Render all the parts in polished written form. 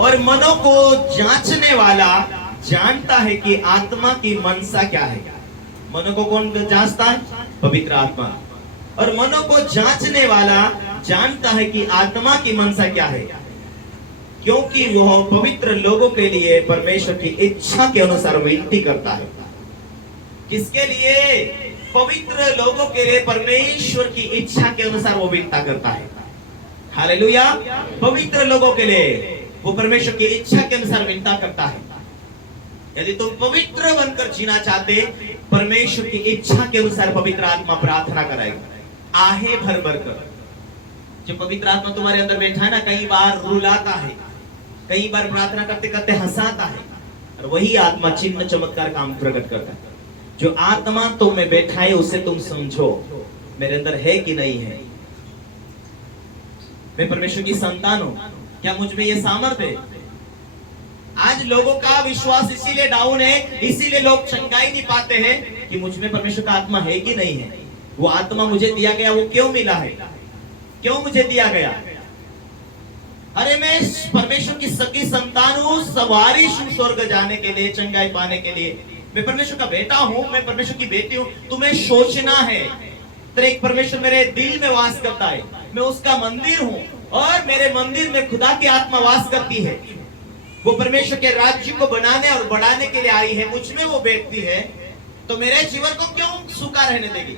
और मनों को जांचने वाला जानता है कि आत्मा की मनसा क्या है। मनों को कौन जांचता है? पवित्र आत्मा। और मनों को जांचने वाला जानता है कि आत्मा की मनसा क्या है, क्योंकि वह पवित्र लोगों के लिए परमेश्वर की इच्छा के अनुसार विनती करता है। किसके लिए? पवित्र लोगों के लिए परमेश्वर की इच्छा के अनुसार वो विनती करता है। हालेलुया। पवित्र लोगों के लिए वो परमेश्वर की इच्छा के अनुसार विनती करता है। यदि तुम पवित्र बनकर जीना चाहते, परमेश्वर की इच्छा के अनुसार पवित्र आत्मा प्रार्थना कराएगा, आहे भर भर कर। जो पवित्र आत्मा तुम्हारे अंदर बैठा है ना, कई बार रुलाता है, कई बार प्रार्थना करते करते हंसाता है, और वही आत्मा चिन्ह चमत्कार काम प्रकट करता है। जो आत्मा तुम में बैठा है उसे तुम समझो, मेरे अंदर है कि नहीं है। मैं परमेश्वर की संतान हूं, क्या मुझ में ये सामर्थ्य है? आज लोगों का विश्वास इसीलिए डाउन है, इसीलिए लोग शंका ही नहीं पाते हैं कि मुझ में परमेश्वर का आत्मा है कि नहीं है। वो आत्मा मुझे दिया गया, वो क्यों मिला है, क्यों मुझे दिया गया? अरे मैं परमेश्वर की सगी संतान हूं, सवारी स्वर्ग जाने के लिए, चंगाई पाने के लिए। मैं परमेश्वर का बेटा हूं, मैं परमेश्वर की बेटी हूं। तुम्हें सोचना है, तेरे एक परमेश्वर मेरे दिल में वास करता है, मैं उसका मंदिर हूं, और मेरे मंदिर में खुदा की आत्मा वास करती है। वो परमेश्वर के राज्य को बनाने और बढ़ाने के लिए आई है, मुझ में वो बैठती है, तो मेरे जीवन को क्यों सूखा रहने देगी?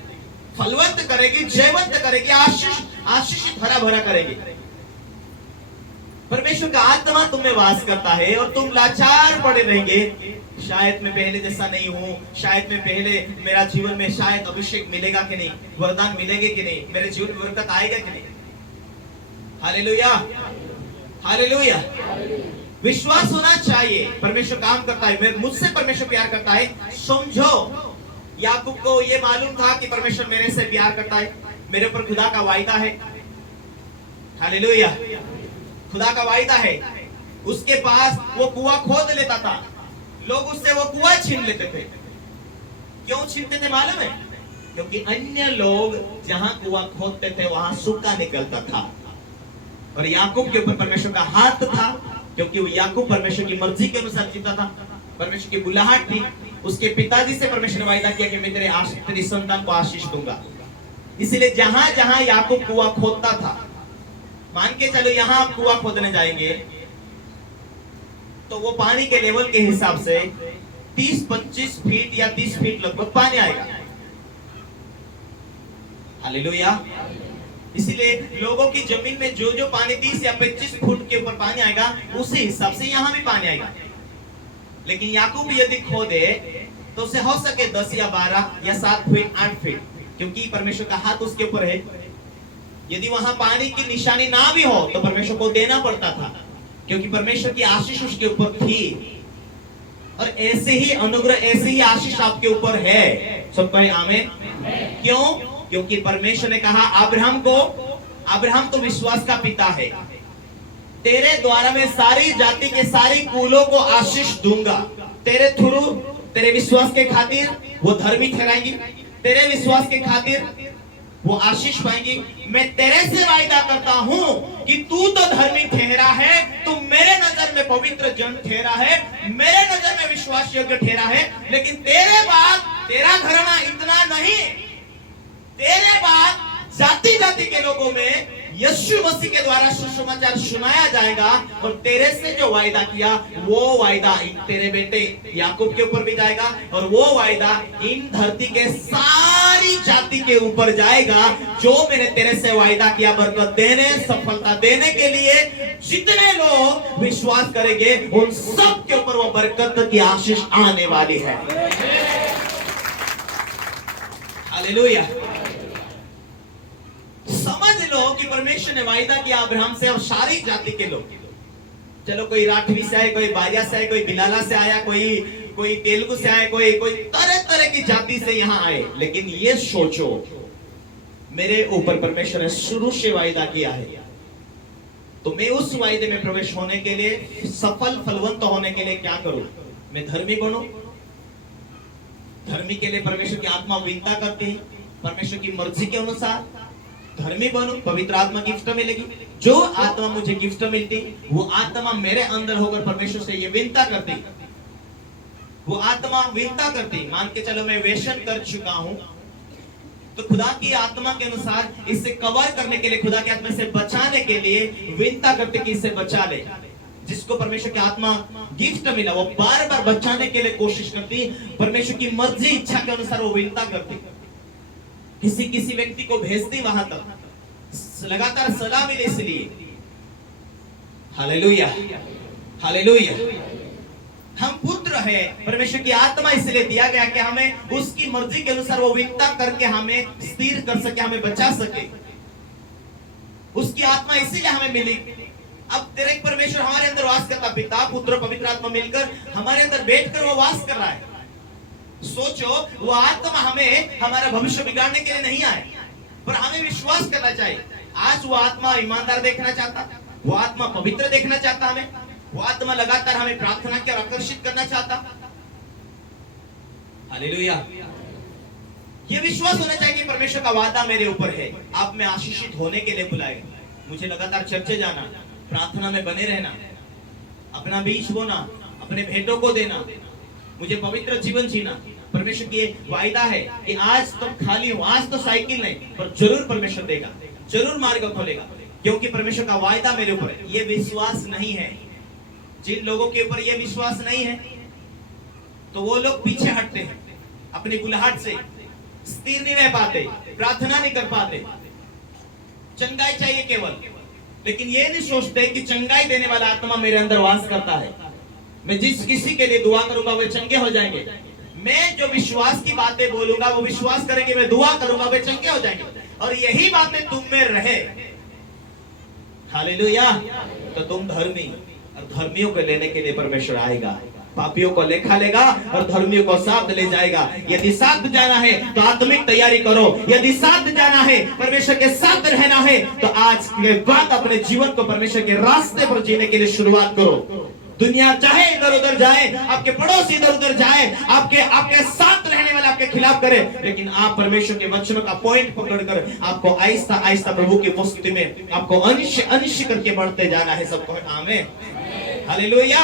फलवंत करेगी, जयवंत करेगी, आशीषित हरा भरा करेगी। परमेश्वर का आत्मा तुम में वास करता है, और तुम लाचार पड़े रहेंगे। शायद मैं पहले जैसा नहीं हूं, शायद मैं पहले, मेरा जीवन में शायद अभिषेक मिलेगा कि नहीं, वरदान मिलेंगे कि नहीं, मेरे जीवन में बरकत आएगा कि नहीं। Hallelujah, hallelujah. विश्वास होना चाहिए, परमेश्वर काम करता है, मुझसे परमेश्वर प्यार करता है। समझो, याकूब को ये मालूम था कि परमेश्वर मेरे से प्यार करता है, मेरे ऊपर खुदा का वायदा है। हालेलुया, खुदा का वायदा है। उसके पास वो कुआं खोद लेता था, लोग उससे वो कुआं छीन लेते थे। क्यों छीनते थे मालूम है? क्योंकि अन्य लोग जहां कुआं खोदते थे वहां सूखा निकलता था, और याकूब के ऊपर परमेश्वर का हाथ था, क्योंकि वो याकूब परमेश्वर की मर्जी के अनुसार जीता था, परमेश्वर की बुलाहट थी। उसके पिताजी से परमेश्वर ने वायदा किया कि मैं तेरी संतान को आशीष दूंगा। इसलिए जहां जहां याकूब कुआं खोदता था, मान के चलो यहां आप कुआं खोदने जाएंगे, तो वो पानी के लेवल के हिसाब से 30-25 फीट या 30 फीट लगभग पानी आएगा। हालेलुया। इसीलिए लोगों की जमीन में जो जो पानी 30 या 25 फुट के ऊपर पानी आएगा, उसी हिसाब से यहां भी पानी आएगा। लेकिन याकूब यदि खोदे तो उसे हो सके 10 या 12 या 7 फीट 8 फीट, क्योंकि परमेश्वर का हाथ उसके ऊपर है। यदि वहां पानी की निशानी ना भी हो तो परमेश्वर को देना पड़ता था, क्योंकि परमेश्वर की आशीष उसके ऊपर थी। और ऐसे ही अनुग्रह, ऐसे ही आशीष आपके ऊपर है। सब कहें आमीन। क्यों? क्योंकि परमेश्वर ने कहा अब्राहम को, अब्राहम तो विश्वास का पिता है, तेरे द्वारा मैं सारी जाति के सारी कुलों को आशीष दूंगा। तेरे थ्रू, तेरे विश्वास के खातिर वो धर्मी ठहराएंगी, तेरे विश्वास के खातिर वो आशीष पाएंगी। मैं तेरे से वायदा करता हूं कि तू तो धर्मी ठहरा है, तू मेरे नजर में पवित्र जन ठहरा है, मेरे नजर में विश्वास योग्य ठहरा है। लेकिन तेरे बाद तेरा घराना इतना नहीं, तेरे बाद जाति जाति के लोगों में यीशु मसीह के द्वारा सुसमाचार सुनाया जाएगा। और तेरे से जो वायदा किया वो वायदा तेरे बेटे याकूब के ऊपर भी जाएगा, और वो वायदा इन धरती के सारी जाति के ऊपर जाएगा। जो मैंने तेरे से वायदा किया बरकत देने, सफलता देने के लिए, जितने लोग विश्वास करेंगे उन सब के ऊपर वो बरकत की आशीष आने वाली है। हालेलुया। समझ लो कि परमेश्वर ने वायदा किया अब्राहम से, और सारी जाति के लोग, चलो कोई राठवी से आए, कोई बारिया से आए, कोई बिलाला से आया, कोई तेलुगु से आए, कोई तरह तरह की जाति से यहाँ आए। लेकिन ये सोचो, मेरे ऊपर परमेश्वर ने शुरू से वायदा किया है, तो मैं उस वायदे में प्रवेश होने के लिए, सफल फलवंत होने के लिए क्या करूं? मैं धर्मी बनूं। धर्मी के लिए परमेश्वर की आत्मा विनता करती है, परमेश्वर की मर्जी के अनुसार। धर्मी बनूं, पवित्र आत्मा गिफ्ट मिलेगी। जो आत्मा मुझे गिफ्ट मिलती, वो आत्मा मेरे अंदर होकर परमेश्वर से ये विनता करती, वो आत्मा विनता करती। मान के चलो मैं वेशन कर चुका हूं, तो खुदा की आत्मा के अनुसार इससे कवर करने के लिए, खुदा की आत्मा से बचाने के लिए विनता करते कि इससे बचा ले। जिसको परमेश्वर की आत्मा गिफ्ट मिला, वो बार बार बचाने के लिए कोशिश करती, परमेश्वर की मर्जी इच्छा के अनुसार वो विनता करती। किसी व्यक्ति को भेजती वहां तक, लगातार सलाह मिले इसलिए। Hallelujah, hallelujah. हम पुत्र है, परमेश्वर की आत्मा इसलिए दिया गया कि हमें उसकी मर्जी के अनुसार वो विनता करके हमें स्थिर कर सके, हमें बचा सके। उसकी आत्मा इसीलिए हमें मिली। अब तेरे परमेश्वर हमारे अंदर वास करता, पिता पुत्र पवित्र आत्मा मिलकर हमारे अंदर बैठकर वो वास कर रहा है। सोचो, वो आत्मा हमें हमारा भविष्य बिगाड़ने के लिए नहीं आए, पर हमें विश्वास करना चाहिए। आज वो आत्मा ईमानदार देखना चाहता, वो आत्मा पवित्र देखना चाहता, हमें वो आत्मा लगातार हमें प्रार्थना की ओर आकर्षित करना चाहता। हालेलुया। ये विश्वास होना चाहिए कि परमेश्वर का वादा मेरे ऊपर है, आप में आशीषित होने के लिए बुलाएगा। मुझे लगातार चर्चे जाना, प्रार्थना में बने रहना, अपना बीज बोना, अपने भेंटों को देना, मुझे पवित्र जीवन जीना। परमेश्वर की वायदा है कि आज तुम खाली हो, आज तो साइकिल नहीं, पर जरूर परमेश्वर देगा, जरूर मार्ग खोलेगा, क्योंकि परमेश्वर का वायदा मेरे ऊपर है। ये विश्वास नहीं है, जिन लोगों के ऊपर ये विश्वास नहीं है, तो वो लोग पीछे हटते हैं, अपनी बुलाहट से स्थिर नहीं रह पाते, प्रार्थना नहीं कर पाते। चंगाई चाहिए केवल, लेकिन ये नहीं सोचते कि चंगाई देने वाला आत्मा मेरे अंदर वास करता है। मैं जिस किसी के लिए दुआ करूंगा वे चंगे हो जाएंगे। मैं जो विश्वास की बातें बोलूंगा वो विश्वास करेंगे, मैं दुआ करूंगा वे चंगे हो जाएंगे। और यही बातें तुम में रहे, हालेलुया, तो तुम धर्मी, और धर्मियों को लेने के लिए परमेश्वर आएगा, पापियों को लेखा लेगा और धर्मियों को साथ ले जाएगा। यदि साथ जाना है तो आत्मिक तैयारी करो, यदि साथ जाना है, परमेश्वर के साथ रहना है, तो आज के बाद अपने जीवन को परमेश्वर के रास्ते पर जीने के लिए शुरुआत करो। दुनिया चाहे इधर उधर जाए, आपके पड़ोसी इधर उधर जाए, आपके साथ रहने वाले आपके खिलाफ करे, लेकिन आप परमेश्वर के वचनों का पॉइंट पकड़कर आपको आहिस्ता आहिस्ता प्रभु की उपस्थिति में आपको अंश अंश करके बढ़ते जाना है। सबको आमीन, हालेलुया।